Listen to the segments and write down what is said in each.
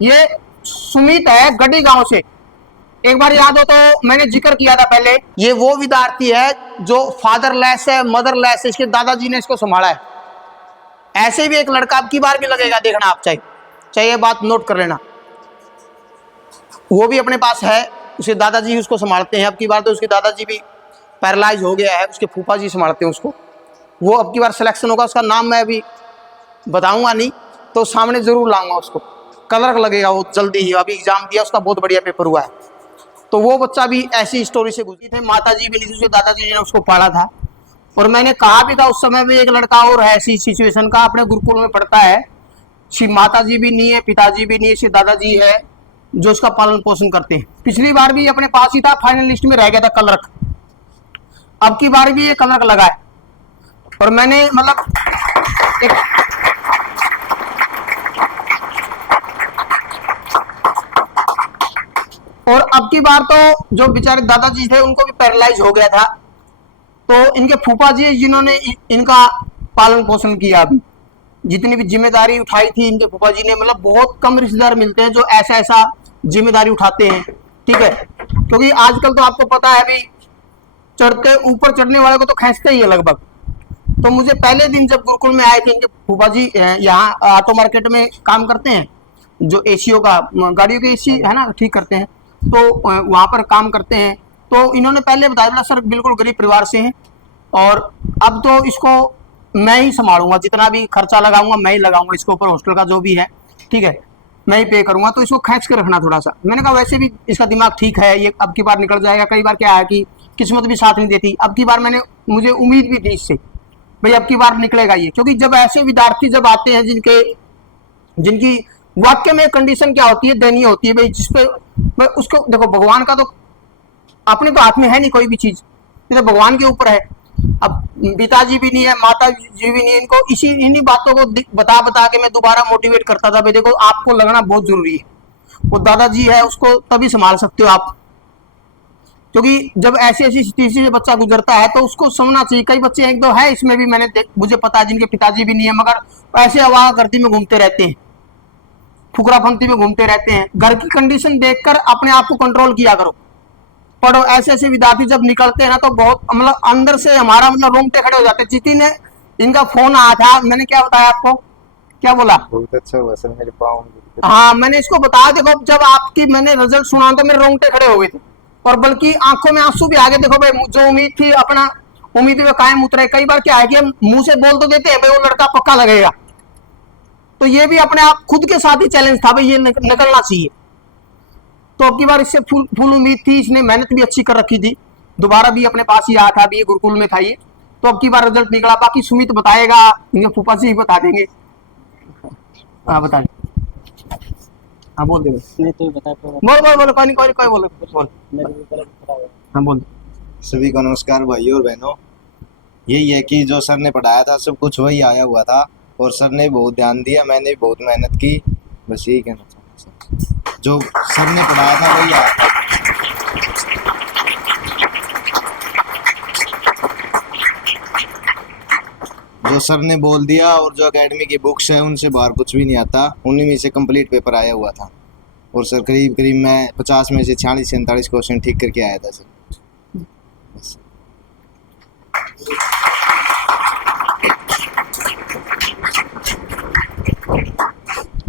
ये सुमित है गढ़ी गांव से। एक बार याद हो तो मैंने जिक्र किया था पहले, ये वो विद्यार्थी है जो फादरलेस है, मदरलेस है, इसके दादाजी ने इसको संभाला है। ऐसे भी एक लड़का अब की बार भी लगेगा, देखना आप चाहे चाहे ये बात नोट कर लेना, वो भी अपने पास है, उसके दादाजी उसको संभालते हैं। अब की बार तो उसके दादाजी भी पैरालाइज हो गया है, उसके फूफा जी संभालते हैं उसको। वो अब की बार सिलेक्शन होगा, उसका नाम मैं अभी बताऊंगा नहीं, तो सामने जरूर लाऊंगा उसको। क्लर्क लगेगा वो जल्दी ही, अभी एग्जाम दिया, उसका बहुत बढ़िया पेपर हुआ है। तो वो बच्चा भी ऐसी स्टोरी से गुजरी थे। माता जी भी नहीं थी, उसके दादाजी ने उसको पाला था। और मैंने कहा भी था उस समय भी, एक लड़का और है ऐसी सिचुएशन का, अपने गुरुकुल में पढ़ता है, श्री माता जी भी नहीं है, पिताजी भी नहीं है, श्री दादाजी है जो उसका पालन पोषण करते हैं। पिछली बार भी अपने पास ही था, फाइनल लिस्ट में रह गया था क्लर्क। अब की बार भी ये क्लर्क लगा है। और मैंने मतलब एक और अब की बार तो जो बेचारे दादाजी थे उनको भी पैरालाइज हो गया था, तो इनके फूफा जी जिन्होंने इनका पालन पोषण किया। अभी जितनी भी जिम्मेदारी उठाई थी इनके फूफा जी ने, मतलब बहुत कम रिश्तेदार मिलते हैं जो ऐसा ऐसा जिम्मेदारी उठाते हैं, ठीक है। क्योंकि आजकल तो आपको पता है अभी चढ़ते ऊपर चढ़ने वाले को तो खींचते ही है लगभग। तो मुझे पहले दिन जब गुरुकुल में आए थे, इनके फूफा जी यहाँ ऑटो मार्केट में काम करते हैं, जो एसीओ का गाड़ियों के एसी है ना ठीक करते हैं, तो वहाँ पर काम करते हैं। तो इन्होंने पहले बताया, बोला सर बिल्कुल गरीब परिवार से हैं और अब तो इसको मैं ही संभालूंगा, जितना भी खर्चा लगाऊंगा मैं ही लगाऊंगा इसके ऊपर, हॉस्टल का जो भी है, ठीक है मैं ही पे करूंगा, तो इसको खींच के रखना थोड़ा सा। मैंने कहा वैसे भी इसका दिमाग ठीक है, ये अब की बार निकल जाएगा। कई बार क्या है कि किस्मत भी साथ नहीं देती, अब की बार मुझे उम्मीद भी थी इससे, भाई अब की बार निकलेगा ये। क्योंकि जब ऐसे विद्यार्थी जब आते हैं जिनकी वाक्य में कंडीशन क्या होती है, दयनीय होती है भाई, जिसपे उसको देखो, भगवान का तो अपने तो हाथ में है नहीं कोई भी चीज, ये तो भगवान के ऊपर है। अब पिताजी भी नहीं है, माता जी भी नहीं है, इनको इन्हीं बातों को बता बता के मैं दोबारा मोटिवेट करता था, भाई देखो आपको लगना बहुत जरूरी है। वो दादाजी है उसको तभी संभाल सकते हो आप, क्योंकि जब ऐसी ऐसी स्थिति से बच्चा गुजरता है तो उसको समझना चाहिए। कई बच्चे एक दो है इसमें भी मुझे पता है जिनके पिताजी भी नहीं है, मगर ऐसे आवागर्दी में घूमते रहते हैं, फुकराफंती में घूमते रहते हैं। घर की कंडीशन देखकर अपने आप को कंट्रोल किया करो, पढ़ो। ऐसे ऐसे विद्यार्थी जब निकलते हैं ना तो बहुत मतलब अंदर से हमारा मतलब रोंगटे खड़े हो जाते हैं। जितिन ने इनका फोन आया था, मैंने क्या बताया आपको, क्या बोला, बहुत अच्छा हुआ सर मेरे पाँव। हाँ मैंने इसको बताया, देखो जब आपकी मैंने रिजल्ट सुना तो मेरे रोंगटे खड़े हो गए थे, और बल्कि आंखों में आंसू भी आ गए। देखो भाई जो उम्मीद थी अपना उम्मीद में कायम उतरे। कई बार क्या है कि हम मुंह से बोल तो देते हैं भाई वो लड़का पक्का लगेगा, तो ये भी अपने आप खुद के साथ ही चैलेंज था भाई ये निकलना चाहिए। तो अब की बार इससे फुल उम्मीद थी, इसने मेहनत भी अच्छी कर रखी थी, दोबारा भी अपने पास ही आया था, अभी ये गुरुकुल में था ये। तो अब की बार रिजल्ट निकला, बाकी सुमित बताएगा, इनके फूफा जी ही बता देंगे। हाँ बता दे, हाँ बोल दे, नहीं तो बता, बोल बोल बोल, कोई नहीं कोई बोल बोल, हाँ बोल। सभी को नमस्कार भाइयों और बहनों। यही है कि जो सर ने पढ़ाया था सब कुछ वही आया हुआ था, और सर ने बहुत ध्यान दिया, मैंने भी बहुत मेहनत की, बस यही कहना चाहता हूँ। जो सर ने पढ़ाया था वही आया था। जो सर ने बोल दिया और जो एकेडमी की बुक्स हैं उनसे बाहर कुछ भी नहीं आता, उन्हीं में से कंप्लीट पेपर आया हुआ था। और सर करीब करीब मैं 50 में से 46 से 47 क्वेश्चन ठीक करके आया था सर।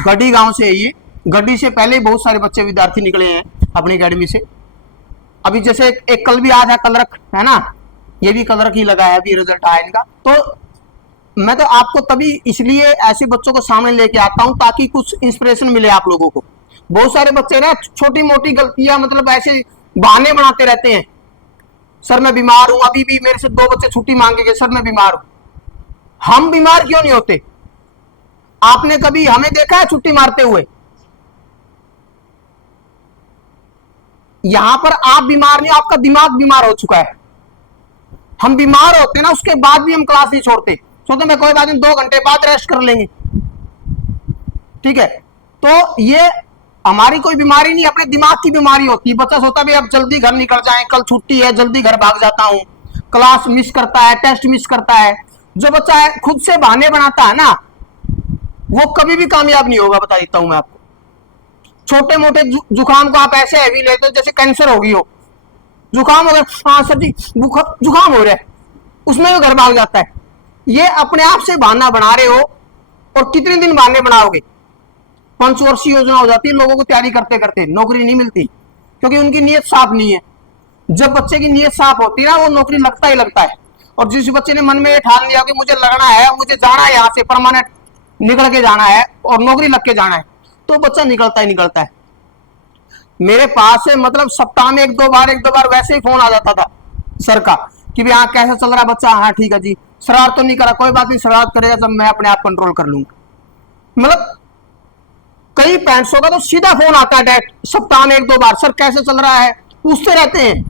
गढ़ी गांव से है ये। गढ़ी से पहले बहुत सारे बच्चे विद्यार्थी निकले हैं अपनी एकेडमी से। अभी जैसे एक कल भी आया था क्लर्क, है ना, ये भी क्लर्क ही लगा है, अभी रिजल्ट आया इनका। तो मैं तो आपको तभी इसलिए ऐसे बच्चों को सामने लेके आता हूं ताकि कुछ इंस्पिरेशन मिले आप लोगों को। बहुत सारे बच्चे ना छोटी मोटी गलतियां मतलब ऐसे बहाने बनाते रहते हैं, सर मैं बीमार हूं, अभी भी मेरे से 2 बच्चे छुट्टी मांगे गए, सर मैं बीमार हूं। हम बीमार क्यों नहीं होते? आपने कभी हमें देखा है छुट्टी मारते हुए? यहां पर आप बीमार नहीं, आपका दिमाग बीमार हो चुका है। हम बीमार होते ना उसके बाद भी हम क्लास नहीं छोड़ते, सोचते मैं कोई बात नहीं 2 घंटे बाद रेस्ट कर लेंगे, ठीक है। तो ये हमारी कोई बीमारी नहीं, अपने दिमाग की बीमारी होती है। बच्चा सोचता है अब जल्दी घर निकल जाए, कल छुट्टी है, जल्दी घर भाग जाता हूं, क्लास मिस करता है, टेस्ट मिस करता है। जो बच्चा है खुद से बहाने बनाता है ना, वो कभी भी कामयाब नहीं होगा, बता देता हूं मैं आपको। छोटे मोटे जुकाम को आप ऐसे हैवी लेते हो जैसे कैंसर हो गई हो, जुकाम अगर हाँ सर जी जुकाम हो रहा है, उसमें भी घर भाग जाता है। ये अपने आप से बहाना बना रहे हो, और कितने दिन बहाने बनाओगे। पंचवर्षीय योजना हो जाती है, लोगों को तैयारी करते करते नौकरी नहीं मिलती, क्योंकि उनकी नीयत साफ नहीं है। जब बच्चे की नीयत साफ होती है ना, वो नौकरी लगता ही लगता है। और जिस बच्चे ने मन में ये ठान लिया कि मुझे लगना है, मुझे जाना है यहाँ से, परमानेंट निकल के जाना है और नौकरी लग के जाना है, तो बच्चा निकलता ही निकलता है। मेरे पास से मतलब सप्ताह में एक दो बार वैसे ही फोन आ जाता था सर का कि भाई हाँ कैसा चल रहा है बच्चा, हाँ ठीक है जी, शरारत तो नहीं करा, कोई बात नहीं, शरारत करेगा जब मैं अपने आप कंट्रोल कर लूंगा। मतलब कई पेरेंट्सों का तो सीधा फोन आता है डायरेक्ट, सप्ताह में एक दो बार, सर कैसे चल रहा है, पूछते रहते हैं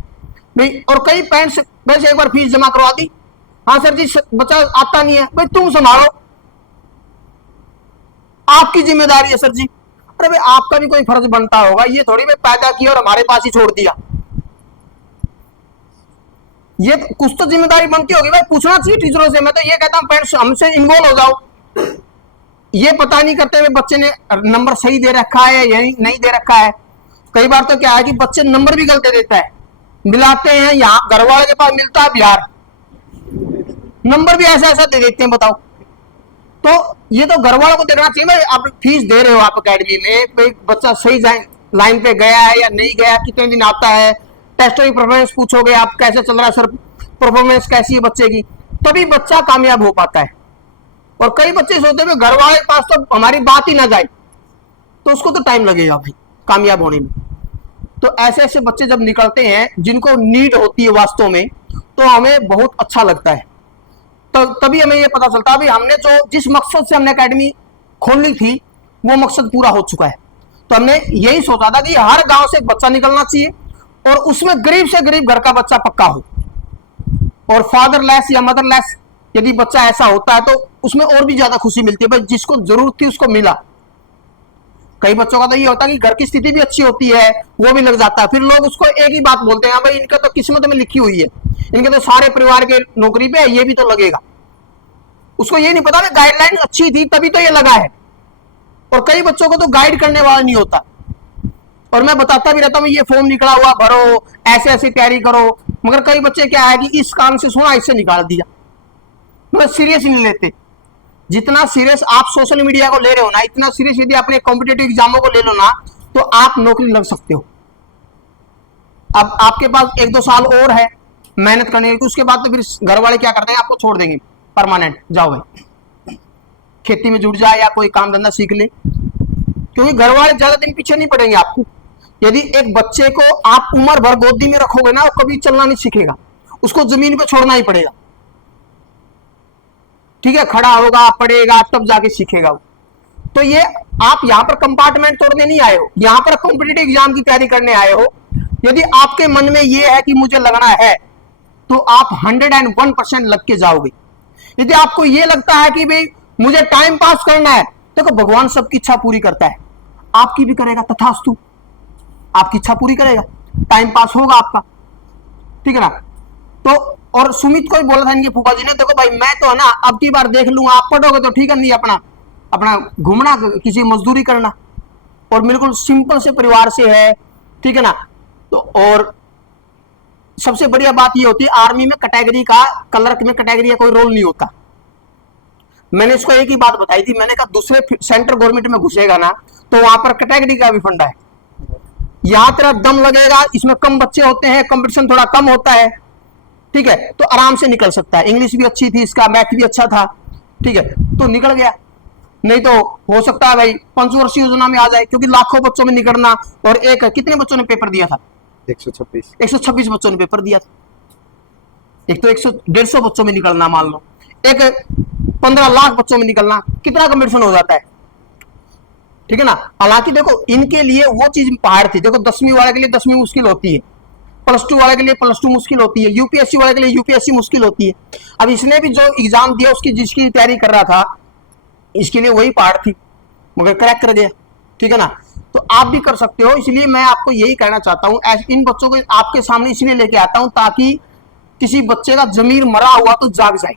भाई। और कई पेरेंट्स वैसे एक बार फीस जमा करवा दी, हाँ सर जी बच्चा आता नहीं है, भाई तुम संभालो, आपकी जिम्मेदारी है सर जी। अरे भाई आपका भी कोई फर्ज बनता होगा, ये थोड़ी भाई पैदा किया और हमारे पास ही छोड़ दिया। ये तो, कुछ तो जिम्मेदारी बनती होगी भाई, पूछना चाहिए टीचरों से। मैं तो ये कहता हूँ पेरेंट्स हमसे इन्वॉल्व हो जाओ। ये पता नहीं करते हुए बच्चे ने नंबर सही दे रखा है या नहीं दे रखा है। कई बार तो क्या है कि बच्चे नंबर भी गलत दे देता है, मिलाते हैं यहाँ घर वाले के पास मिलता है बिहार, नंबर भी ऐसा ऐसा दे देते हैं, बताओ। तो ये तो घर वालों को देखना चाहिए भाई, आप फीस दे रहे हो आप अकेडमी में, भाई बच्चा सही लाइन पे गया है या नहीं गया, कितने दिन आता है, टेस्ट की परफॉर्मेंस पूछोगे आप, कैसे चल रहा है सर, परफॉर्मेंस कैसी है बच्चे की, तभी बच्चा कामयाब हो पाता है। और कई बच्चे सोचते हैं घर वाले के पास तो हमारी बात ही ना जाए, तो उसको तो टाइम लगेगा भाई कामयाब होने में। तो ऐसे ऐसे बच्चे जब निकलते हैं जिनको नीड होती है वास्तव में, तो हमें बहुत अच्छा लगता है। तो तभी हमें ये पता चलता है भाई हमने जो जिस मकसद से हमने एकेडमी खोलनी थी वो मकसद पूरा हो चुका है। तो हमने यही सोचा था कि हर गांव से एक बच्चा निकलना चाहिए, और उसमें गरीब से गरीब घर का बच्चा पक्का हो, और फादरलेस या मदरलेस यदि बच्चा ऐसा होता है तो उसमें और भी ज्यादा खुशी मिलती है, भाई जिसको जरूरत थी उसको मिला। कई बच्चों का तो ये होता है कि घर की स्थिति भी अच्छी होती है, वो भी लग जाता है, फिर लोग उसको एक ही बात बोलते हैं, भाई इनका तो किस्मत में लिखी हुई है, इनके तो सारे परिवार के नौकरी पे है, ये भी तो लगेगा। उसको ये नहीं पता कि गाइडलाइन अच्छी थी तभी तो ये लगा है। और कई बच्चों को तो गाइड करने वाला नहीं होता, और मैं बताता भी रहता हूँ ये फॉर्म निकला हुआ भरो, ऐसे ऐसे तैयारी करो, मगर कई बच्चे क्या है कि इस काम से सुना इससे निकाल दिया, मतलब सीरियस नहीं लेते। जितना सीरियस आप सोशल मीडिया को ले रहे हो ना, इतना सीरियस यदि अपने कॉम्पिटेटिव एग्जामों को ले लो ना, तो आप नौकरी लग सकते हो। अब आपके पास एक दो साल और है मेहनत करने की, उसके बाद तो फिर घर वाले क्या करते हैं, आपको छोड़ देंगे परमानेंट, जाओ भाई खेती में जुड़ जाए या कोई काम धंधा सीख ले, क्योंकि घर वाले ज्यादा दिन पीछे नहीं पड़ेंगे आपको। यदि एक बच्चे को आप उम्र भर गोदी में रखोगे ना, वो कभी चलना नहीं सीखेगा, उसको जमीन पे छोड़ना ही पड़ेगा, ठीक है, खड़ा होगा पढ़ेगा तब जाके सीखेगा वो। तो ये आप यहाँ पर कंपार्टमेंट तोड़ने नहीं आए हो, यहाँ पर कॉम्पिटिटिव एग्जाम की तैयारी करने आए हो। यदि आपके मन में ये है कि मुझे लगना है, तो आप 101% लग के जाओगे। यदि आपको ये लगता है कि भाई मुझे टाइम पास करना है, देखो भगवान सबकी इच्छा पूरी करता है, आपकी भी करेगा, तथास्तु, आपकी इच्छा पूरी करेगा, टाइम पास होगा आपका, ठीक है ना। तो और सुमित को ही बोला था इनके फूफा जी ने, देखो भाई मैं तो है ना अब की बार देख लूंगा, आप पढ़ोगे तो ठीक है, नहीं अपना अपना घूमना, किसी मजदूरी करना, और बिल्कुल सिंपल से परिवार से है, ठीक है ना। तो और सबसे बढ़िया बात ये होती है आर्मी में कैटेगरी का, क्लर्क में कैटेगरी का कोई रोल नहीं होता। मैंने इसको एक ही बात बताई थी, मैंने कहा दूसरे सेंट्रल गवर्नमेंट में घुसेगा ना तो वहां पर कैटेगरी का भी फंडा है, यहां तेरा दम लगेगा, इसमें कम बच्चे होते हैं, कंपटीशन थोड़ा कम होता है, ठीक है, तो आराम से निकल सकता है। इंग्लिश भी अच्छी थी इसका, मैथ भी अच्छा था, ठीक है, तो निकल गया। नहीं तो हो सकता है भाई पंचवर्षीय योजना में आ जाए, क्योंकि लाखों बच्चों में निकलना, और एक कितने बच्चों ने पेपर दिया था, 126 बच्चों ने पेपर दिया था। एक तो 150 बच्चों में निकलना, मान लो एक 15 लाख बच्चों में निकलना, कितना कंपटीशन हो जाता है, ठीक है ना। हालांकि देखो इनके लिए वो चीज पहाड़ थी, देखो 10वीं वाले के लिए 10वीं मुश्किल होती है, +2 वाले के लिए +2 मुश्किल होती है, यूपीएससी वाले के लिए यूपीएससी मुश्किल होती है। अब इसने भी जो एग्जाम दिया उसकी जिसकी तैयारी कर रहा था, इसके लिए वही पहाड़ थी, मगर क्रैक कर गया, ठीक है ना। तो आप भी कर सकते हो, इसलिए मैं आपको यही कहना चाहता हूं, इन बच्चों को आपके सामने इसलिए लेके आता हूं ताकि किसी बच्चे का जमीर मरा हुआ तो जाग जाए,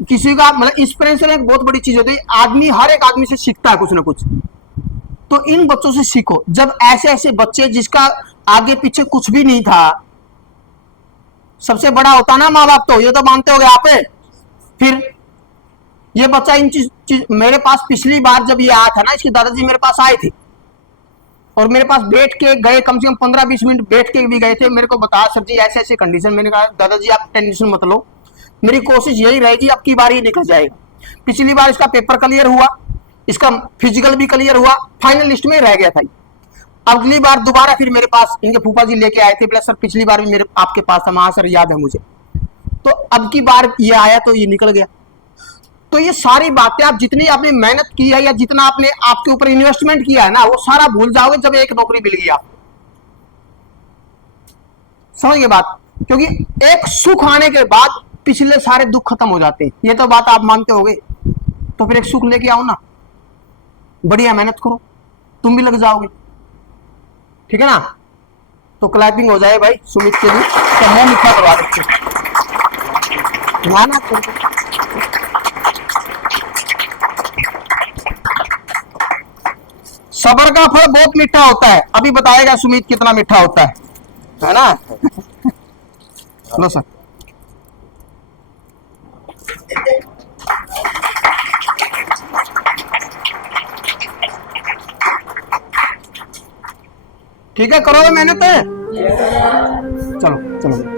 किसी का मतलब इंस्पिरेशन एक बहुत बड़ी चीज होती है, आदमी हर एक आदमी से सीखता है कुछ ना कुछ। तो इन बच्चों से सीखो। जब ऐसे ऐसे बच्चे जिसका आगे पीछे कुछ भी नहीं था, सबसे बड़ा होता ना माँ बाप, तो ये तो मानते हो आप। फिर ये बच्चा इन चीज मेरे पास पिछली बार जब ये आया था ना, इसके दादाजी मेरे पास आए थे और मेरे पास बैठ के गए, कम से कम 15-20 मिनट बैठ के भी गए थे। मेरे को बताया सर जी ऐसे ऐसे कंडीशन। मैंने कहा दादाजी आप टेंशन मत लो, मेरी कोशिश यही रहेगी अब की बार ही निकल जाएगा। पिछली बार इसका पेपर क्लियर हुआ, इसका फिजिकल भी क्लियर हुआ, फाइनल लिस्ट में रह गया था। अगली बार दोबारा फिर मेरे पास इनके फूफा जी लेके आए थे, बोला सर पिछली बार भी मेरे आपके पास था। हाँ सर याद है मुझे। तो अब की बार ये आया तो ये निकल गया। तो ये सारी बातें आप जितनी आपने मेहनत की है या जितना आपने आपके ऊपर इन्वेस्टमेंट किया है ना, वो सारा भूल जाओगे जब एक नौकरी मिल गई आपको। समझिए बात, क्योंकि एक सुख आने के बाद पिछले सारे दुख खत्म हो जाते हैं। ये तो बात आप मानते होगे। तो फिर एक सुख लेके आओ ना, बढ़िया मेहनत करो, तुम भी लग जाओगे। ठीक है ना? तो क्लैपिंग हो जाए भाई सुमित के लिए। तो मैं लिखा करवा देते ना सबर का फल बहुत मीठा होता है। अभी बताएगा सुमित कितना मीठा होता है ना? लो सर। ठीक है, करोगे मेहनत? चलो चलो।